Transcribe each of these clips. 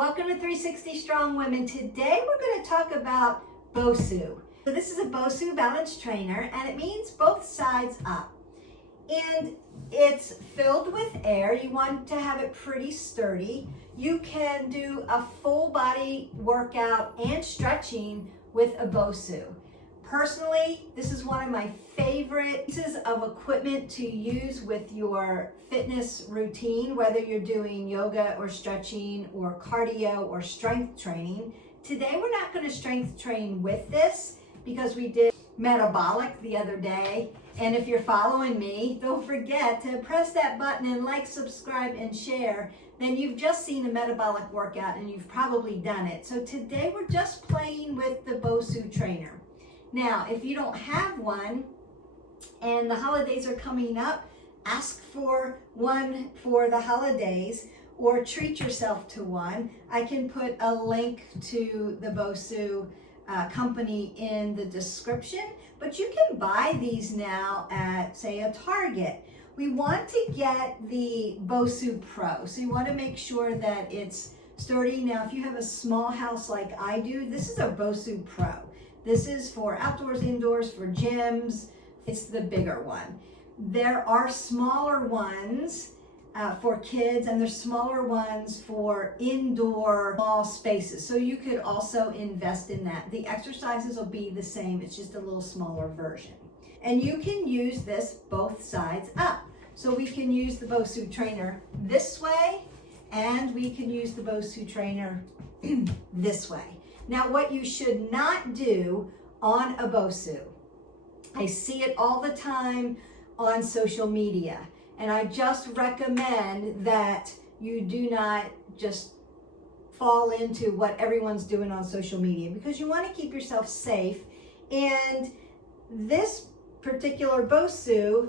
Welcome to 360 Strong Women. Today we're going to talk about Bosu. So this is a Bosu balance trainer and it means both sides up. And it's filled with air. You want to have it pretty sturdy. You can do a full body workout and stretching with a Bosu. Personally, this is one of my favorite pieces of equipment to use with your fitness routine, whether you're doing yoga or stretching or cardio or strength training. Today, we're not going to strength train with this because we did metabolic the other day. And if you're following me, don't forget to press that button and like, subscribe, and share. Then you've just seen a metabolic workout and you've probably done it. So today, we're just playing with the Bosu trainer. Now, if you don't have one and the holidays are coming up, ask for one for the holidays or treat yourself to one. I can put a link to the Bosu company in the description, but you can buy these now at, say, a Target. We want to get the Bosu Pro, so you want to make sure that it's sturdy. Now, if you have a small house like I do, this is a Bosu Pro. This is for outdoors, indoors, for gyms. It's the bigger one. There are smaller ones for kids, and there's smaller ones for indoor small spaces. So you could also invest in that. The exercises will be the same. It's just a little smaller version. And you can use this both sides up. So we can use the Bosu trainer this way, and we can use the Bosu trainer this way. Now, what you should not do on a Bosu, I see it all the time on social media, and I just recommend that you do not just fall into what everyone's doing on social media because you want to keep yourself safe. And this particular Bosu,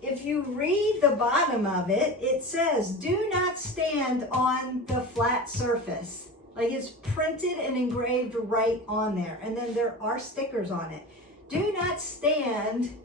if you read the bottom of it, it says, do not stand on the flat surface. Like it's printed and engraved right on there. And then there are stickers on it. Do not stand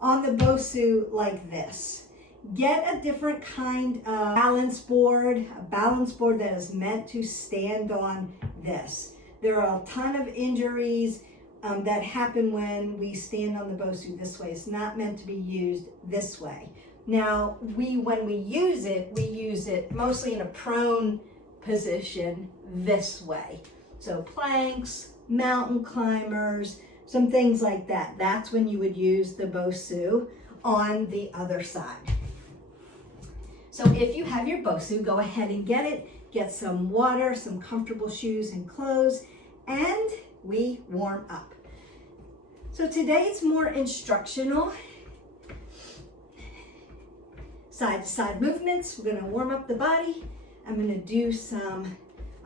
on the Bosu like this. Get a different kind of balance board, a balance board that is meant to stand on this. There are a ton of injuries that happen when we stand on the Bosu this way. It's not meant to be used this way. Now, when we use it mostly in a prone position this way. So planks, mountain climbers, some things like that. That's when you would use the Bosu on the other side. So if you have your Bosu, go ahead and get it. Get some water, some comfortable shoes and clothes, and we warm up. So today it's more instructional. Side to side movements. We're going to warm up the body. I'm going to do some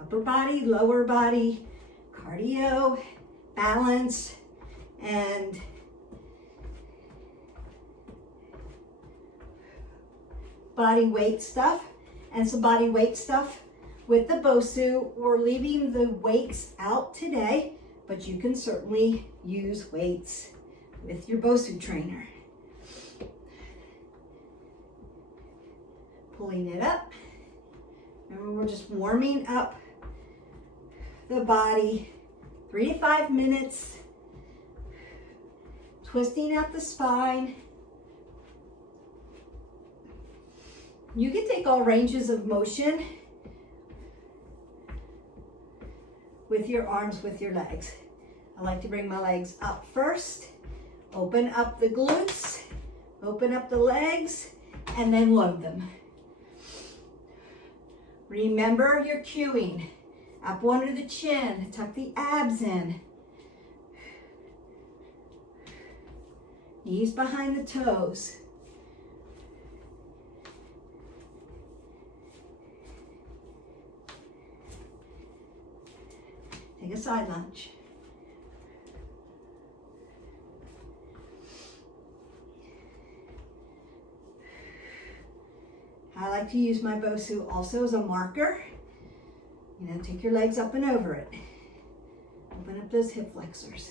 upper body, lower body, cardio, balance, and body weight stuff, and some body weight stuff with the Bosu. We're leaving the weights out today, but you can certainly use weights with your Bosu trainer. Pulling it up. Remember, we're just warming up the body, 3 to 5 minutes, twisting out the spine. You can take all ranges of motion with your arms, with your legs. I like to bring my legs up first, open up the glutes, open up the legs, and then load them. Remember your cueing. Up under the chin, tuck the abs in. Knees behind the toes. Take a side lunge. I like to use my Bosu also as a marker. You know, take your legs up and over it. Open up those hip flexors.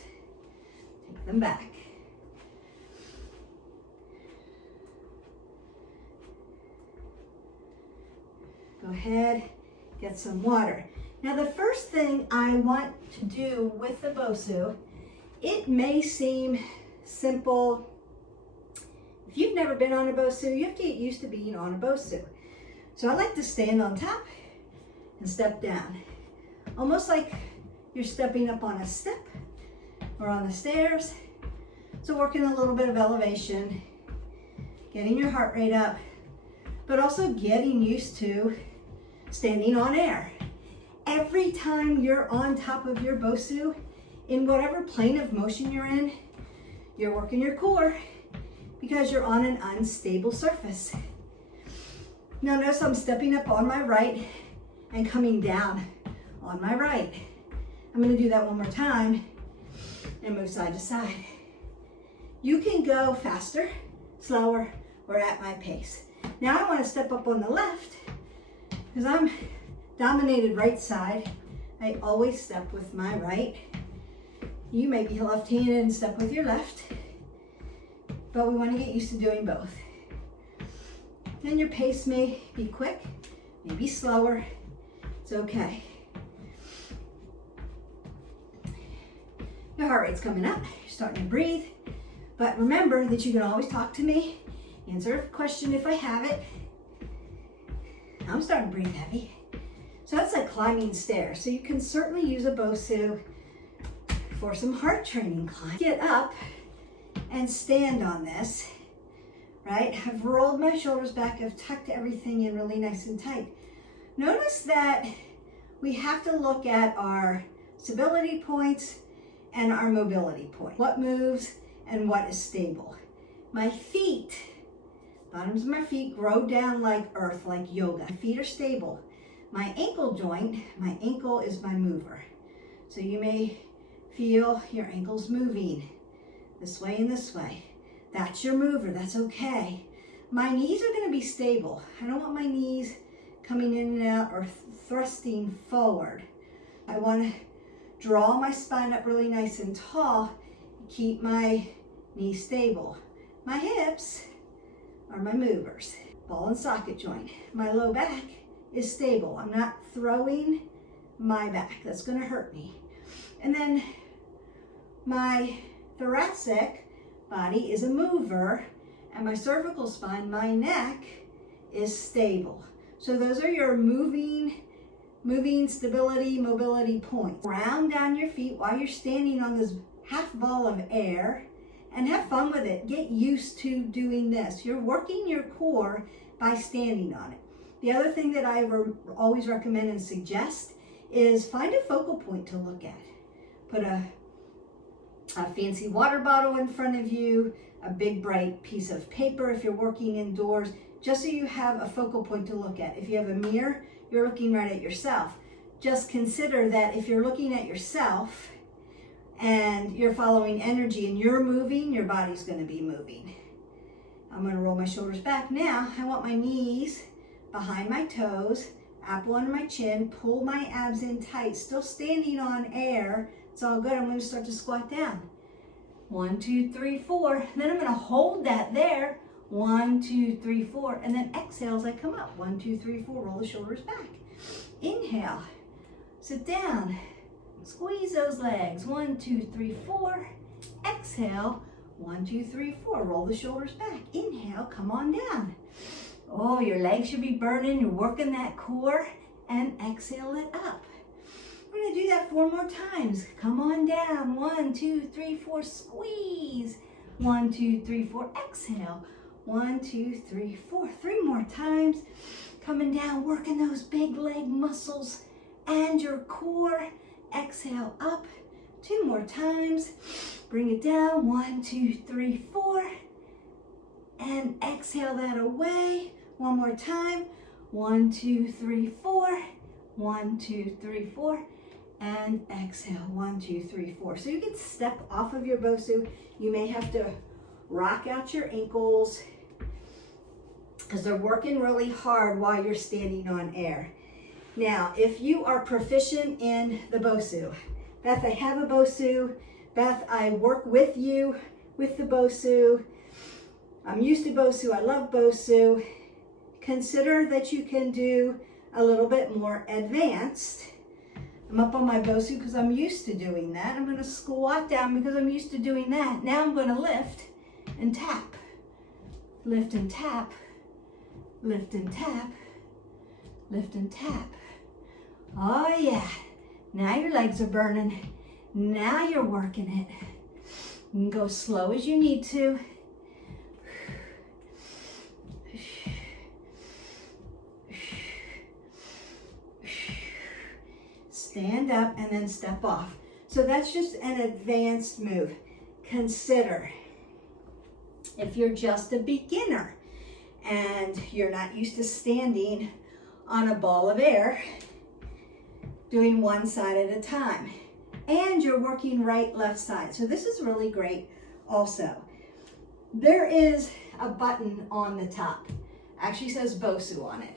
Take them back. Go ahead, get some water. Now the first thing I want to do with the Bosu, it may seem simple. If you've never been on a Bosu, you have to get used to being on a Bosu. So I like to stand on top and step down. Almost like you're stepping up on a step or on the stairs. So working a little bit of elevation, getting your heart rate up, but also getting used to standing on air. Every time you're on top of your Bosu, in whatever plane of motion you're in, you're working your core because you're on an unstable surface. Now notice I'm stepping up on my right and coming down on my right. I'm going to do that one more time and move side to side. You can go faster, slower, or at my pace. Now I want to step up on the left because I'm dominated right side. I always step with my right. You may be left-handed and step with your left, but we want to get used to doing both. And your pace may be quick, maybe slower. It's okay. Your heart rate's coming up. You're starting to breathe. But remember that you can always talk to me, answer a question if I have it. I'm starting to breathe heavy. So that's like climbing stairs. So you can certainly use a Bosu for some heart training climb. Get up and stand on this, right? I've rolled my shoulders back. I've tucked everything in really nice and tight. Notice that we have to look at our stability points and our mobility point. What moves and what is stable. My feet, bottoms of my feet grow down like earth, like yoga. My feet are stable. My ankle joint, my ankle is my mover. So you may feel your ankles moving this way and this way. That's your mover, that's okay. My knees are gonna be stable. I don't want my knees coming in and out or thrusting forward. I wanna draw my spine up really nice and tall, keep my knees stable. My hips are my movers. Ball and socket joint. My low back is stable. I'm not throwing my back. That's gonna hurt me. And then my thoracic body is a mover, and my cervical spine, my neck, is stable. So those are your moving stability, mobility points. Round down your feet while you're standing on this half ball of air and have fun with it. Get used to doing this. You're working your core by standing on it. The other thing that I always recommend and suggest is find a focal point to look at. Put a fancy water bottle in front of you, a big bright piece of paper if you're working indoors, just so you have a focal point to look at. If you have a mirror, you're looking right at yourself. Just consider that if you're looking at yourself and you're following energy and you're moving, your body's going to be moving. I'm going to roll my shoulders back. Now I want my knees behind my toes, apple under my chin, pull my abs in tight, still standing on air. It's all good. I'm going to start to squat down. 1, 2, 3, 4. Then I'm going to hold that there. 1, 2, 3, 4. And then exhale as I come up. 1, 2, 3, 4. Roll the shoulders back. Inhale. Sit down. Squeeze those legs. 1, 2, 3, 4. Exhale. 1, 2, 3, 4. Roll the shoulders back. Inhale. Come on down. Oh, your legs should be burning. You're working that core. And exhale it up. We're going to do that 4 more times. Come on down. 1, 2, 3, 4. Squeeze. 1, 2, 3, 4. Exhale. 1, 2, 3, 4. 3 more times. Coming down, working those big leg muscles and your core. Exhale up. 2 more times. Bring it down. 1, 2, 3, 4. And exhale that away. 1 more time. 1, 2, 3, 4. 1, 2, 3, 4. And exhale. 1, 2, 3, 4. So you can step off of your Bosu. You may have to rock out your ankles because they're working really hard while you're standing on air. Now, if you are proficient in the Bosu, Beth, I have a Bosu. Beth, I work with you with the Bosu. I'm used to Bosu. I love Bosu. Consider that you can do a little bit more advanced I'm up on my Bosu because I'm used to doing that. I'm going to squat down because I'm used to doing that. Now I'm going to lift and tap. Lift and tap. Lift and tap. Lift and tap. Oh yeah. Now your legs are burning. Now you're working it. You can go slow as you need to. Stand up and then step off. So that's just an advanced move. Consider if you're just a beginner and you're not used to standing on a ball of air, doing one side at a time, and you're working right, left side. So this is really great also. There is a button on the top. Actually says Bosu on it.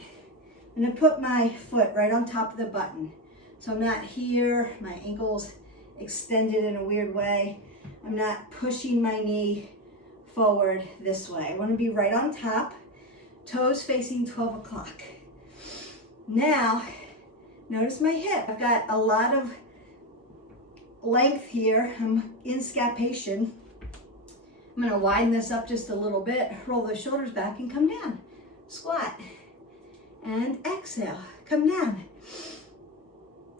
I'm gonna put my foot right on top of the button. So I'm not here, my ankle's extended in a weird way. I'm not pushing my knee forward this way. I want to be right on top, toes facing 12 o'clock. Now, notice my hip. I've got a lot of length here. I'm in scapation. I'm going to widen this up just a little bit, roll those shoulders back and come down. Squat and exhale, come down.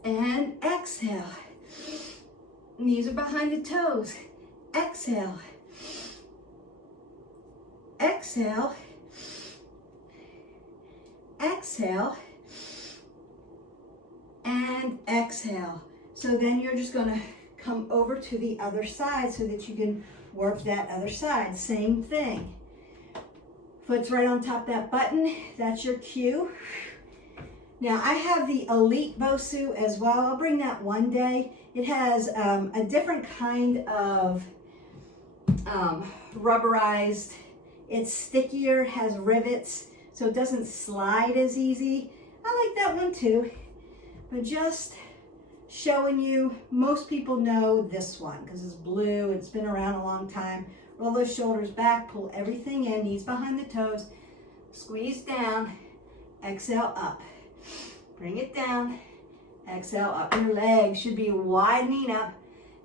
And exhale. Knees are behind the toes. Exhale. Exhale. Exhale. And exhale. So then you're just going to come over to the other side so that you can work that other side. Same thing. Foot's right on top of that button. That's your cue. Now I have the Elite Bosu as well. I'll bring that one day. It has a different kind of rubberized. It's stickier, has rivets, so it doesn't slide as easy. I like that one too. But just showing you, most people know this one because it's blue. It's been around a long time. Roll those shoulders back, pull everything in, knees behind the toes, squeeze down, exhale up. Bring it down, exhale up. Your legs should be widening up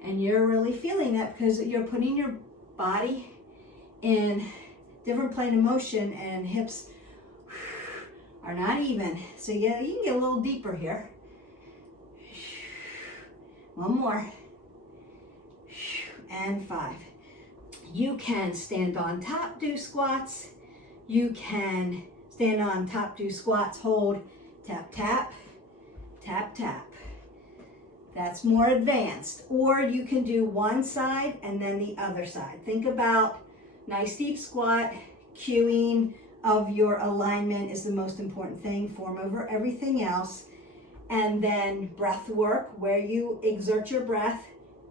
and you're really feeling that because you're putting your body in different plane of motion and hips are not even. So yeah, you can get a little deeper here. One more. And 5. You can stand on top, do squats. You can stand on top, do squats, hold, tap, tap, tap, tap. That's more advanced. Or you can do one side and then the other side. Think about nice deep squat, cueing of your alignment is the most important thing, form over everything else. And then breath work, where you exert your breath,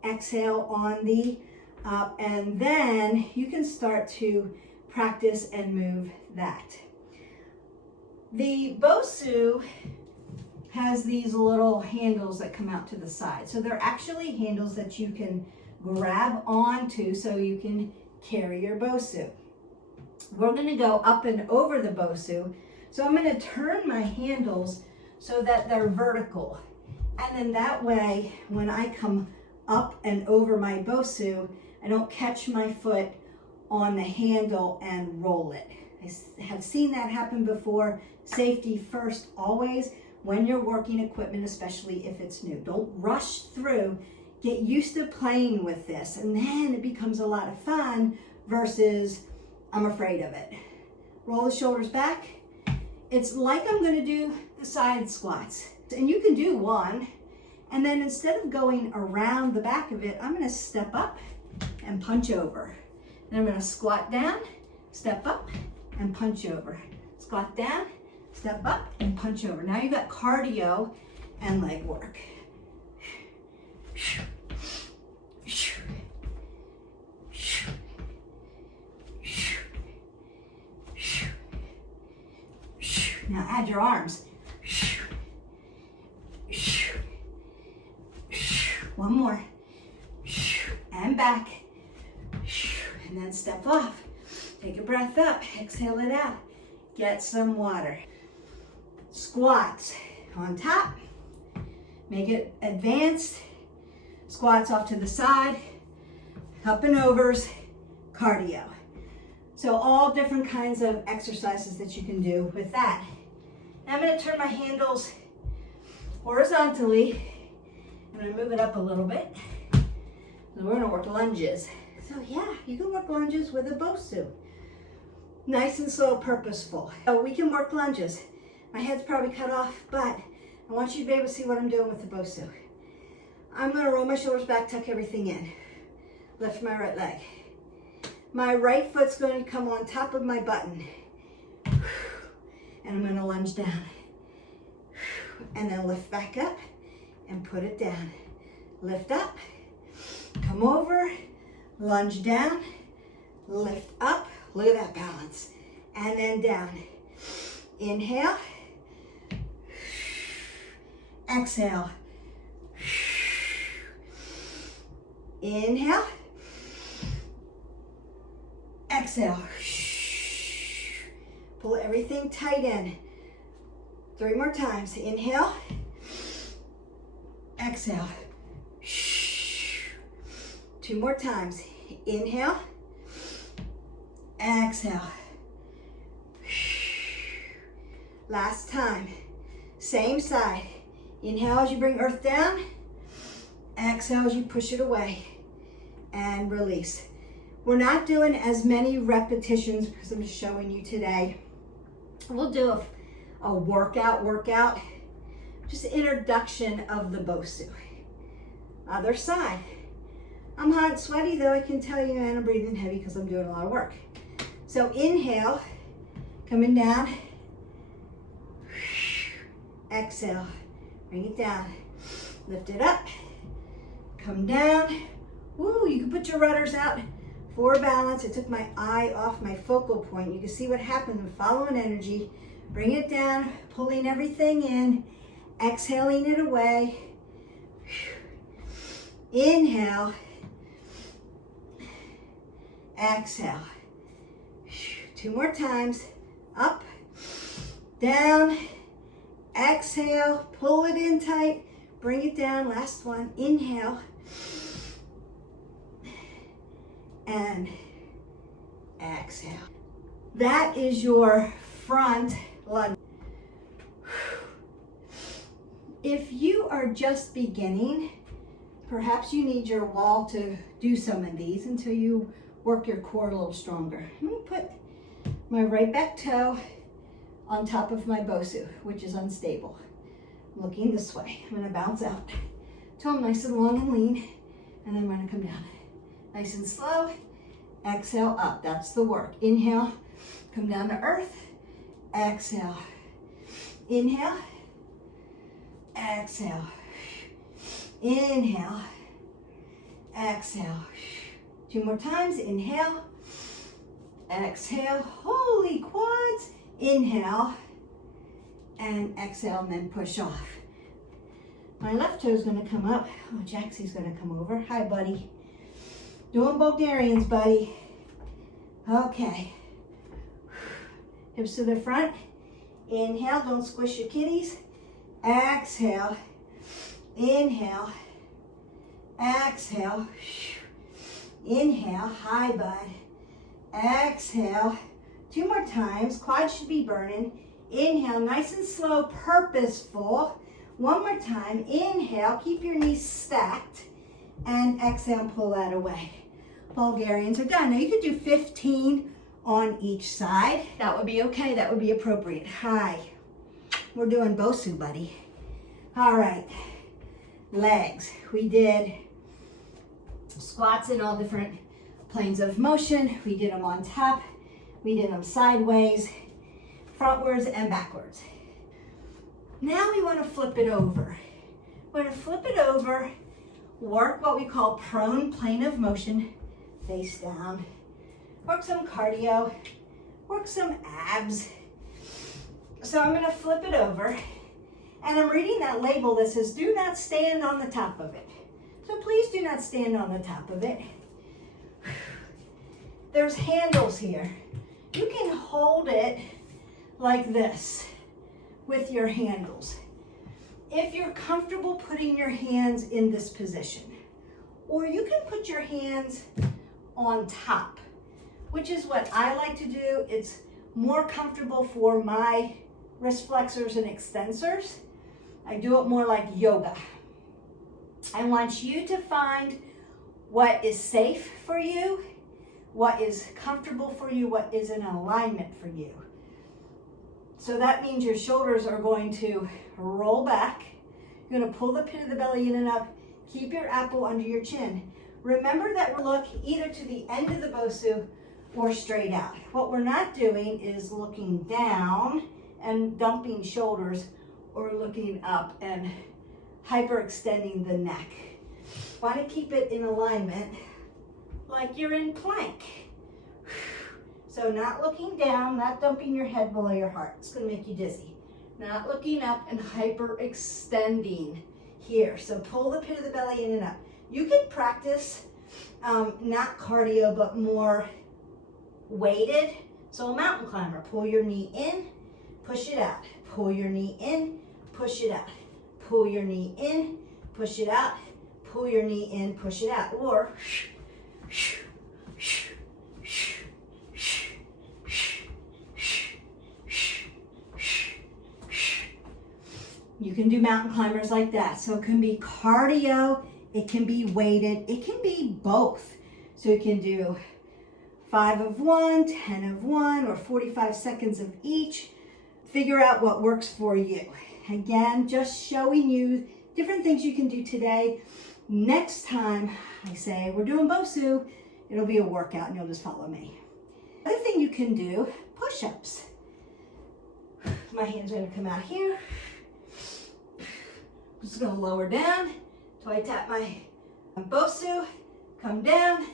exhale on the up, and then you can start to practice and move that. The Bosu has these little handles that come out to the side. So they're actually handles that you can grab onto so you can carry your Bosu. We're going to go up and over the Bosu. So I'm going to turn my handles so that they're vertical. And then that way, when I come up and over my Bosu, I don't catch my foot on the handle and roll it. I have seen that happen before. Safety first, always, when you're working equipment, especially if it's new. Don't rush through. Get used to playing with this, and then it becomes a lot of fun versus I'm afraid of it. Roll the shoulders back. It's like I'm going to do the side squats. And you can do one, and then instead of going around the back of it, I'm going to step up and punch over. Then I'm going to squat down, step up, and punch over. Squat down, step up, and punch over. Now you've got cardio and leg work. Now add your arms. One more. And back. And then step off. Take a breath up. Exhale it out. Get some water. Squats on top. Make it advanced. Squats off to the side, up and overs, cardio. So all different kinds of exercises that you can do with that. Now I'm going to turn my handles horizontally. I'm going to move it up a little bit. And we're going to work lunges. So yeah, you can work lunges with a Bosu. Nice and slow, purposeful. So we can work lunges. My head's probably cut off, but I want you to be able to see what I'm doing with the Bosu. I'm going to roll my shoulders back, tuck everything in. Lift my right leg. My right foot's going to come on top of my button. And I'm going to lunge down. And then lift back up and put it down. Lift up, come over, lunge down, lift up. Look at that balance. And then down. Inhale. Exhale. Inhale. Exhale. Pull everything tight in. 3 more times. Inhale. Exhale. 2 more times. Inhale. Exhale. Last time. Same side. Inhale as you bring earth down. Exhale as you push it away. And release. We're not doing as many repetitions because I'm just showing you today. We'll do a workout. Just introduction of the Bosu. Other side. I'm hot and sweaty though, I can tell you, and I'm breathing heavy because I'm doing a lot of work. So inhale, coming down. Exhale, bring it down. Lift it up, come down. Woo, you can put your rudders out for balance. I took my eye off my focal point. You can see what happens when following energy. Bring it down, pulling everything in, exhaling it away. Inhale, exhale. 2 more times. Up, down, exhale, pull it in tight, bring it down. Last one. Inhale, and exhale. That is your front lunge. If you are just beginning, perhaps you need your wall to do some of these until you work your core a little stronger. Let me put my right back toe on top of my Bosu, which is unstable. I'm looking this way. I'm going to bounce out. Toe nice and long and lean, and then I'm going to come down. Nice and slow. Exhale up. That's the work. Inhale, come down to earth. Exhale. Inhale. Exhale. Inhale. Exhale. 2 more times. Inhale. Exhale. Holy quads. Inhale. And exhale, and then push off. My left toe is going to come up. Oh, Jaxie's going to come over. Hi, buddy. Doing Bulgarians, buddy. Okay. Hips to the front. Inhale. Don't squish your kitties. Exhale. Inhale. Exhale. Inhale. Hi, bud. Exhale. 2 more times. Quads should be burning. Inhale. Nice and slow. Purposeful. 1 more time. Inhale. Keep your knees stacked. And exhale. Pull that away. Bulgarians are done. Now you could do 15 on each side. That would be okay. That would be appropriate. Hi. We're doing Bosu, buddy. All right. Legs. We did squats in all different planes of motion. We did them on top. We did them sideways, frontwards, and backwards. Now we want to flip it over. We're going to flip it over, work what we call prone plane of motion, face down. Work some cardio, work some abs. So I'm going to flip it over, and I'm reading that label that says, do not stand on the top of it. So please do not stand on the top of it. There's handles here. You can hold it like this with your handles. if you're comfortable putting your hands in this position, or you can put your hands on top, which is what I like to do. It's more comfortable for my wrist flexors and extensors. I do it more like yoga. I want you to find what is safe for you, what is comfortable for you, what is in alignment for you. So that means your shoulders are going to roll back. You're going to pull the pit of the belly in and up. Keep your apple under your chin. Remember that we'll look either to the end of the Bosu or straight out. What we're not doing is looking down and dumping shoulders or looking up and hyperextending the neck. Want to keep it in alignment like you're in plank. So not looking down, not dumping your head below your heart. It's going to make you dizzy. Not looking up and hyperextending here. So pull the pit of the belly in and up. You can practice not cardio, but more weighted. So a mountain climber, pull your knee in, push it out. Pull your knee in, push it out. Pull your knee in, push it out. Pull your knee in, push it out. Or you can do mountain climbers like that. So it can be cardio, it can be weighted, it can be both. So you can do 5 of one, 10 of one, or 45 seconds of each. Figure out what works for you. Again, just showing you different things you can do today. Next time I say we're doing Bosu, it'll be a workout and you'll just follow me. Other thing you can do, push-ups. My hands are going to come out here. I'm just going to lower down until I tap my Bosu. Come down.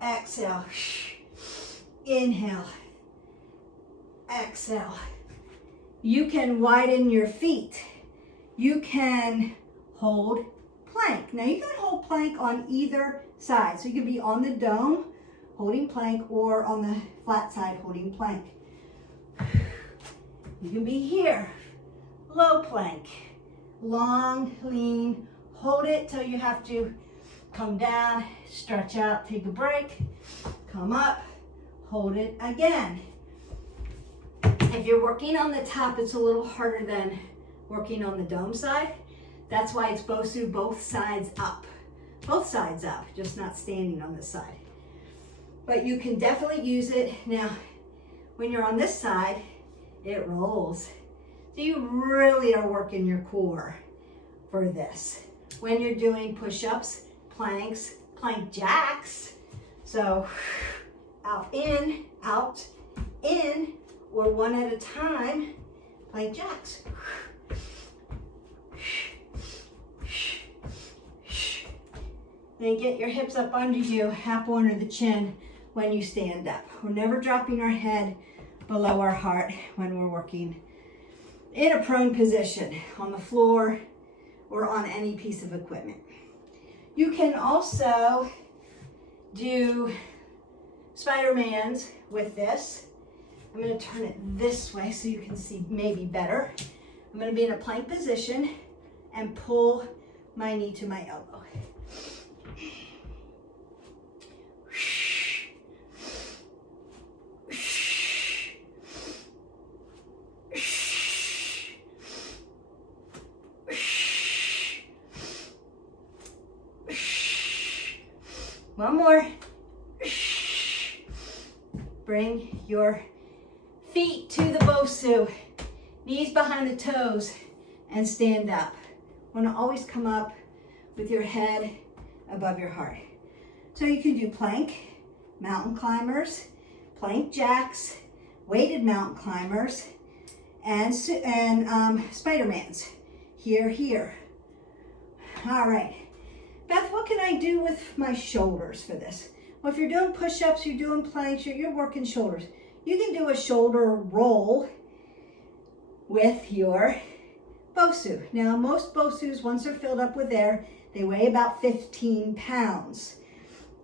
Exhale. Inhale. Exhale. You can widen your feet. You can hold plank. Now you can hold plank on either side. So you can be on the dome holding plank or on the flat side holding plank. You can be here, low plank, long, lean, hold it till you have to come down, stretch out, take a break, come up, hold it again. If you're working on the top, it's a little harder than working on the dome side. That's why it's Bosu, both sides up. Both sides up, just not standing on this side. But you can definitely use it. Now, when you're on this side, it rolls. So you really are working your core for this. When you're doing push-ups, planks, plank jacks. So out, in, or one at a time, plank jacks. Then get your hips up under you, apple under the chin when you stand up. We're never dropping our head below our heart when we're working in a prone position on the floor or on any piece of equipment. You can also do Spider-Mans with this. I'm going to turn it this way so you can see maybe better. I'm going to be in a plank position and pull my knee to my elbow. One more. Bring your feet to the Bosu, knees behind the toes, and stand up. Want to always come up with your head above your heart. So you can do plank, mountain climbers, plank jacks, weighted mountain climbers, and Spider-Mans. Here. All right. Beth, what can I do with my shoulders for this? Well, if you're doing push-ups, you're doing planks, you're working shoulders. You can do a shoulder roll with your Bosu. Now, most Bosus, once they're filled up with air, they weigh about 15 pounds.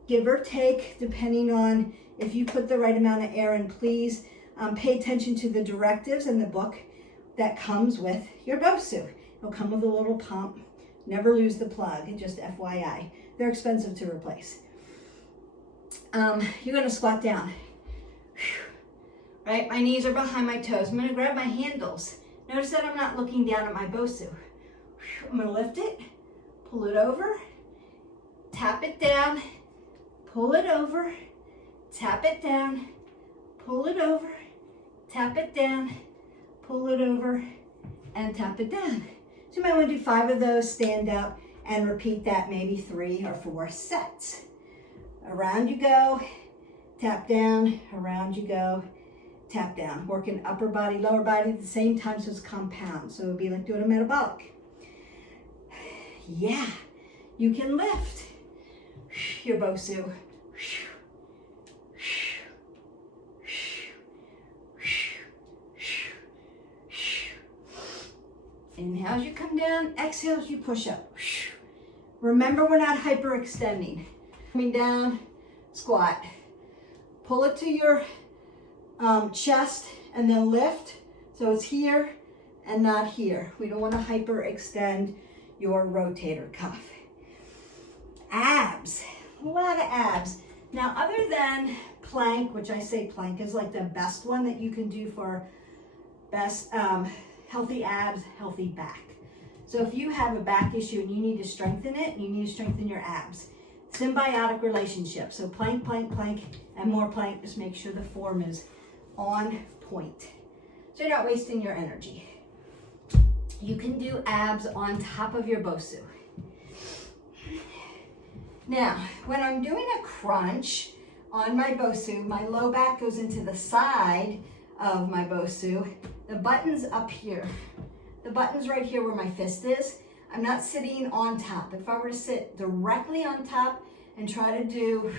Give or take, depending on if you put the right amount of air in. Please pay attention to the directives in the book that comes with your Bosu. And They'll come with a little pump. Never lose the plug, just FYI. They're expensive to replace. You're gonna squat down. Right, my knees are behind my toes. I'm gonna grab my handles. Notice that I'm not looking down at my Bosu. I'm gonna lift it, pull it over, tap it down, pull it over, tap it down, pull it over, tap it down, pull it over, and tap it down. So you might want to do 5 of those, stand up, and repeat that maybe 3 or 4 sets. Around you go, tap down, around you go, tap down. Working upper body, lower body at the same time, so it's compound. So it would be like doing a metabolic. Yeah, you can lift your Bosu. Inhale as you come down, exhale as you push up. Remember, we're not hyperextending. Coming down, squat. Pull it to your chest and then lift. So it's here and not here. We don't want to hyperextend your rotator cuff. Abs, a lot of abs. Now, other than plank, which I say plank is like the best one that you can do for best healthy abs, healthy back. So if you have a back issue and you need to strengthen it, you need to strengthen your abs. Symbiotic relationship. So plank, plank, plank, and more plank. Just make sure the form is on point, so you're not wasting your energy. You can do abs on top of your Bosu. Now, when I'm doing a crunch on my Bosu, my low back goes into the side of my Bosu. The button's up here. The button's right here where my fist is. I'm not sitting on top. If I were to sit directly on top and try to do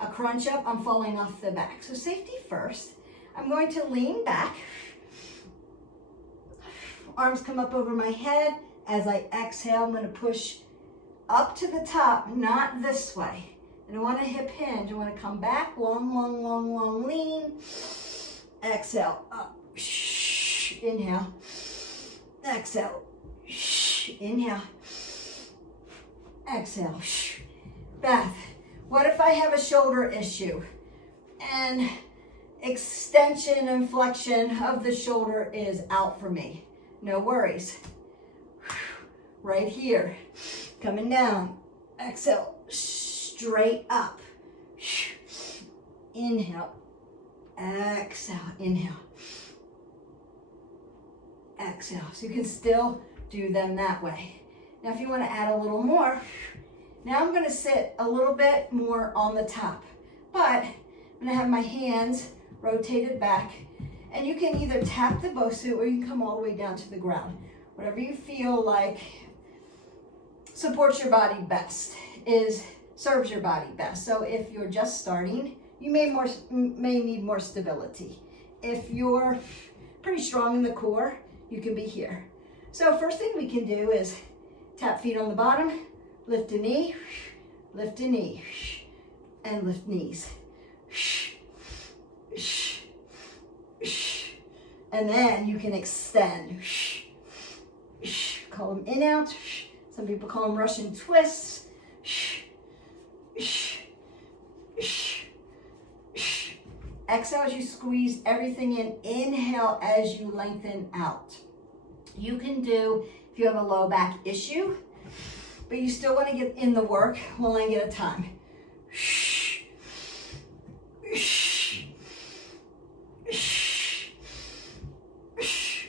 a crunch up, I'm falling off the back. So safety first. I'm going to lean back. Arms come up over my head. As I exhale, I'm going to push up to the top, not this way. I don't want a hip hinge. I want to come back, long, long, long, long, lean. Exhale, up. Inhale. Exhale. Inhale. Exhale. Beth, what if I have a shoulder issue and extension and flexion of the shoulder is out for me? No worries. Right here. Coming down. Exhale. Straight up. Inhale. Exhale. Inhale. Exhale. So you can still do them that way. Now if you want to add a little more, now I'm going to sit a little bit more on the top, but I'm going to have my hands rotated back, and you can either tap the Bosu or you can come all the way down to the ground. Whatever you feel like supports your body best, serves your body best. So if you're just starting, you may need more stability. If you're pretty strong in the core, you can be here. So first thing we can do is tap feet on the bottom, lift a knee, and lift knees. And then you can extend. Call them in out. Some people call them Russian twists. Exhale as you squeeze everything in. Inhale as you lengthen out. You can do, if you have a low back issue, but you still want to get in the work, one leg at a time.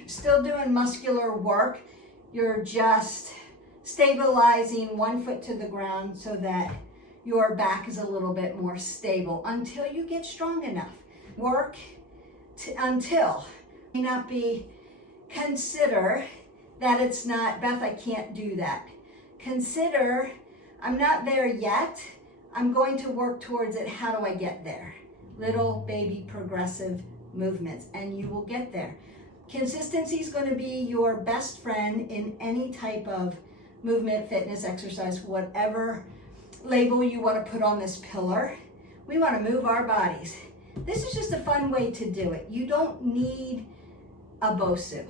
Still doing muscular work. You're just stabilizing one foot to the ground so that your back is a little bit more stable until you get strong enough. Work until may not be. Consider that it's not, Beth, I can't do that. Consider, I'm not there yet. I'm going to work towards it. How do I get there? Little baby progressive movements, and you will get there. Consistency is going to be your best friend in any type of movement, fitness, exercise, whatever label you want to put on this pillar. We want to move our bodies. This is just a fun way to do it. You don't need a Bosu.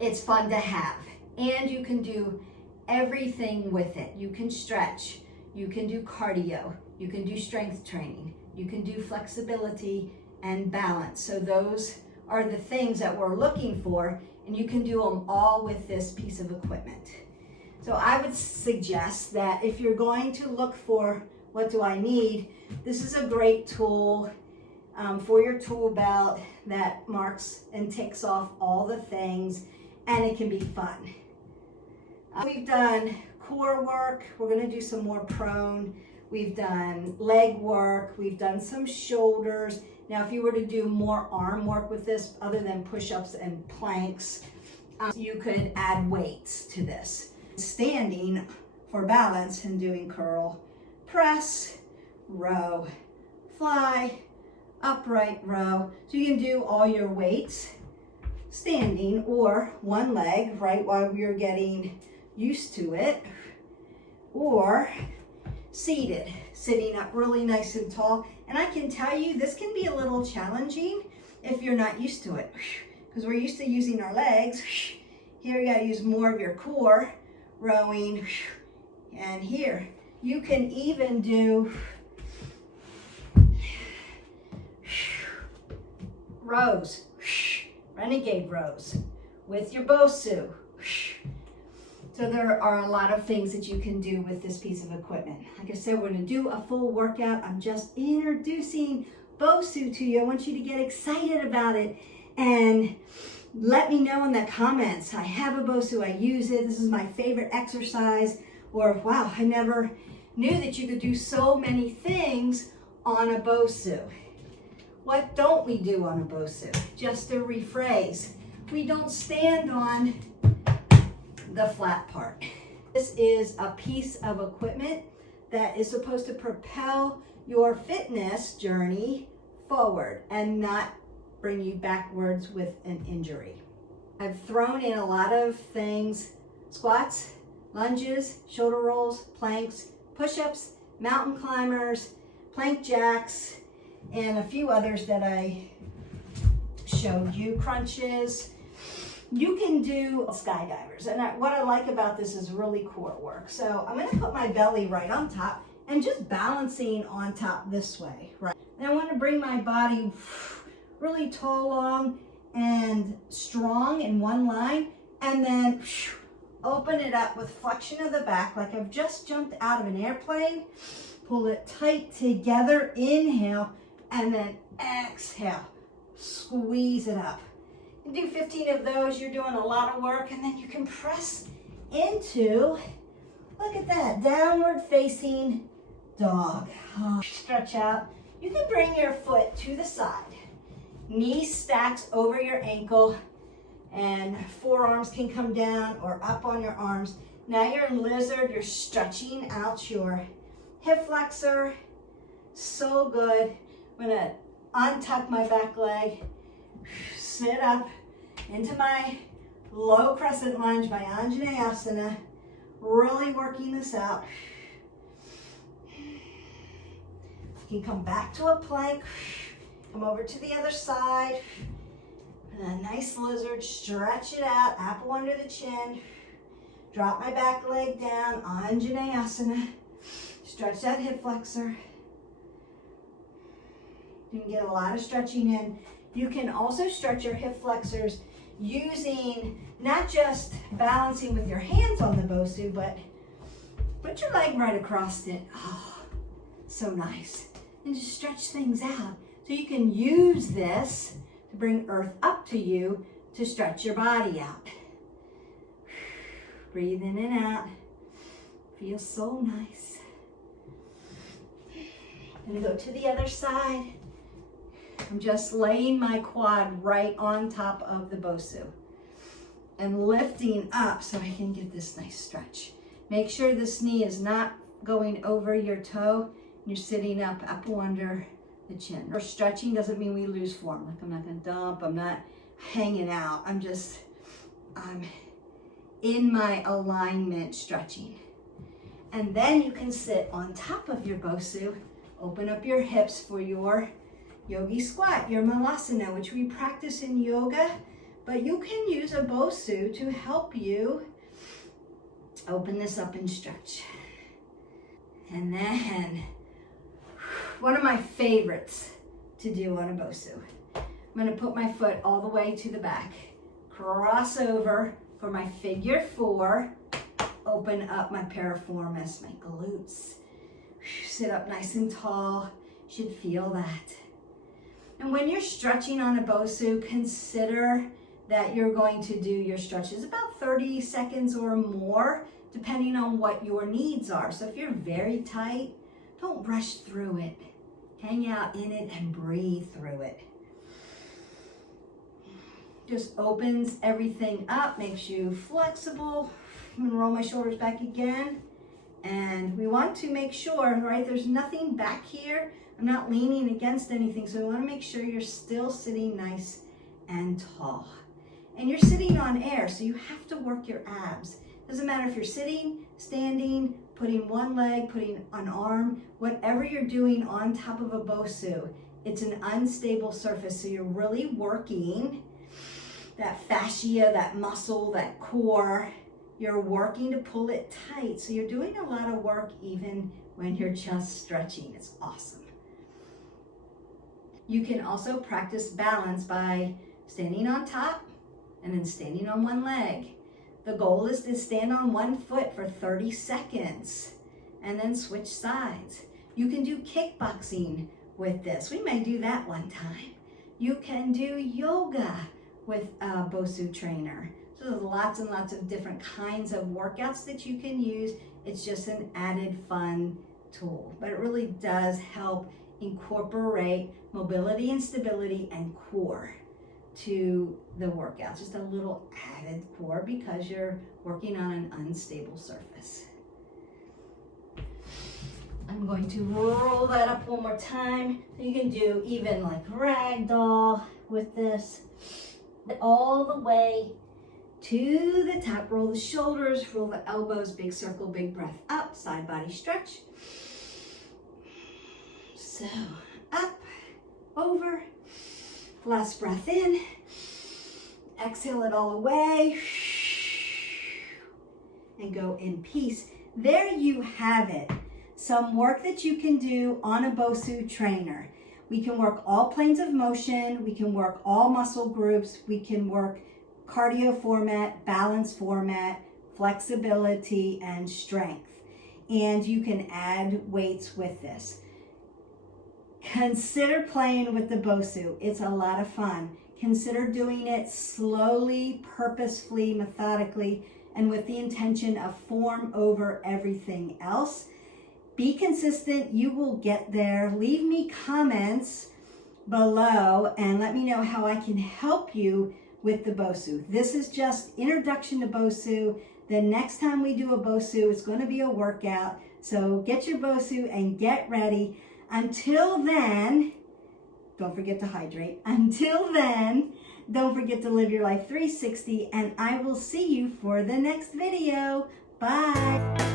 It's fun to have, and you can do everything with it. You can stretch, you can do cardio, you can do strength training, you can do flexibility and balance. So those are the things that we're looking for, and you can do them all with this piece of equipment. So I would suggest that if you're going to look for what do I need, this is a great tool for your tool belt that marks and ticks off all the things, and it can be fun. We've done core work. We're going to do some more prone. We've done leg work. We've done some shoulders. Now, if you were to do more arm work with this, other than push-ups and planks, you could add weights to this. Standing for balance and doing curl, press, row, fly, upright row. So you can do all your weights standing or one leg, right, while you're getting used to it, or seated, sitting up really nice and tall. And I can tell you, this can be a little challenging if you're not used to it, because we're used to using our legs. Here you gotta use more of your core, rowing, and here. You can even do rows, renegade rows with your Bosu. So there are a lot of things that you can do with this piece of equipment. Like I said, we're gonna do a full workout. I'm just introducing Bosu to you. I want you to get excited about it and let me know in the comments. I have a Bosu, I use it, this is my favorite exercise, or wow, I never knew that you could do so many things on a Bosu. What don't we do on a Bosu? Just to rephrase, we don't stand on the flat part. This is a piece of equipment that is supposed to propel your fitness journey forward and not bring you backwards with an injury. I've thrown in a lot of things: squats, lunges, shoulder rolls, planks, push-ups, mountain climbers, plank jacks, and a few others that I showed you, crunches. You can do skydivers, and what I like about this is really core work. So I'm going to put my belly right on top and just balancing on top this way, right? And I want to bring my body really tall, long, and strong in one line, and then open it up with flexion of the back like I've just jumped out of an airplane. Pull it tight together, inhale, and then exhale, squeeze it up. You do 15 of those, you're doing a lot of work, and then you can press into, look at that, downward facing dog. Stretch out. You can bring your foot to the side. Knee stacks over your ankle, and forearms can come down or up on your arms. Now you're in lizard, you're stretching out your hip flexor. So good. I'm gonna untuck my back leg, sit up into my low crescent lunge, my Anjaneyasana, really working this out. You can come back to a plank, come over to the other side, and a nice lizard, stretch it out, apple under the chin, drop my back leg down, Anjaneyasana, stretch that hip flexor. You can get a lot of stretching in. You can also stretch your hip flexors using, not just balancing with your hands on the Bosu, but put your leg right across it. Oh, so nice. And just stretch things out. So you can use this to bring earth up to you to stretch your body out. Breathe in and out. Feels so nice. I'm gonna go to the other side. I'm just laying my quad right on top of the Bosu and lifting up so I can get this nice stretch. Make sure this knee is not going over your toe. You're sitting up, apple under the chin. Or stretching doesn't mean we lose form. Like I'm not gonna dump, I'm not hanging out. I'm in my alignment stretching. And then you can sit on top of your Bosu, open up your hips for your yogi squat, your malasana, which we practice in yoga, but you can use a Bosu to help you open this up and stretch. And then, one of my favorites to do on a Bosu. I'm gonna put my foot all the way to the back, cross over for my figure 4, open up my piriformis, my glutes. Sit up nice and tall, should feel that. And when you're stretching on a Bosu, consider that you're going to do your stretches about 30 seconds or more, depending on what your needs are. So if you're very tight, don't rush through it. Hang out in it and breathe through it. Just opens everything up, makes you flexible. I'm gonna roll my shoulders back again. And we want to make sure, right, there's nothing back here. I'm not leaning against anything, so we wanna make sure you're still sitting nice and tall. And you're sitting on air, so you have to work your abs. Doesn't matter if you're sitting, standing, putting one leg, putting an arm, whatever you're doing on top of a Bosu, it's an unstable surface, so you're really working that fascia, that muscle, that core. You're working to pull it tight, so you're doing a lot of work even when you're just stretching. It's awesome. You can also practice balance by standing on top and then standing on one leg. The goal is to stand on one foot for 30 seconds and then switch sides. You can do kickboxing with this. We may do that one time. You can do yoga with a Bosu trainer. So there's lots and lots of different kinds of workouts that you can use. It's just an added fun tool, but it really does help incorporate mobility and stability and core to the workout. Just a little added core because you're working on an unstable surface. I'm going to roll that up one more time. So you can do even like ragdoll with this. All the way to the top. Roll the shoulders, roll the elbows, big circle, big breath up, side body stretch. So up, over, last breath in, exhale it all away, and go in peace. There you have it. Some work that you can do on a Bosu trainer. We can work all planes of motion, we can work all muscle groups, we can work cardio format, balance format, flexibility, and strength. And you can add weights with this. Consider playing with the Bosu. It's a lot of fun. Consider doing it slowly, purposefully, methodically, and with the intention of form over everything else. Be consistent, you will get there. Leave me comments below and let me know how I can help you with the Bosu. This is just introduction to Bosu. The next time we do a Bosu, it's going to be a workout. So get your Bosu and get ready. Until then, don't forget to hydrate. Until then, don't forget to live your life 360, and I will see you for the next video. Bye.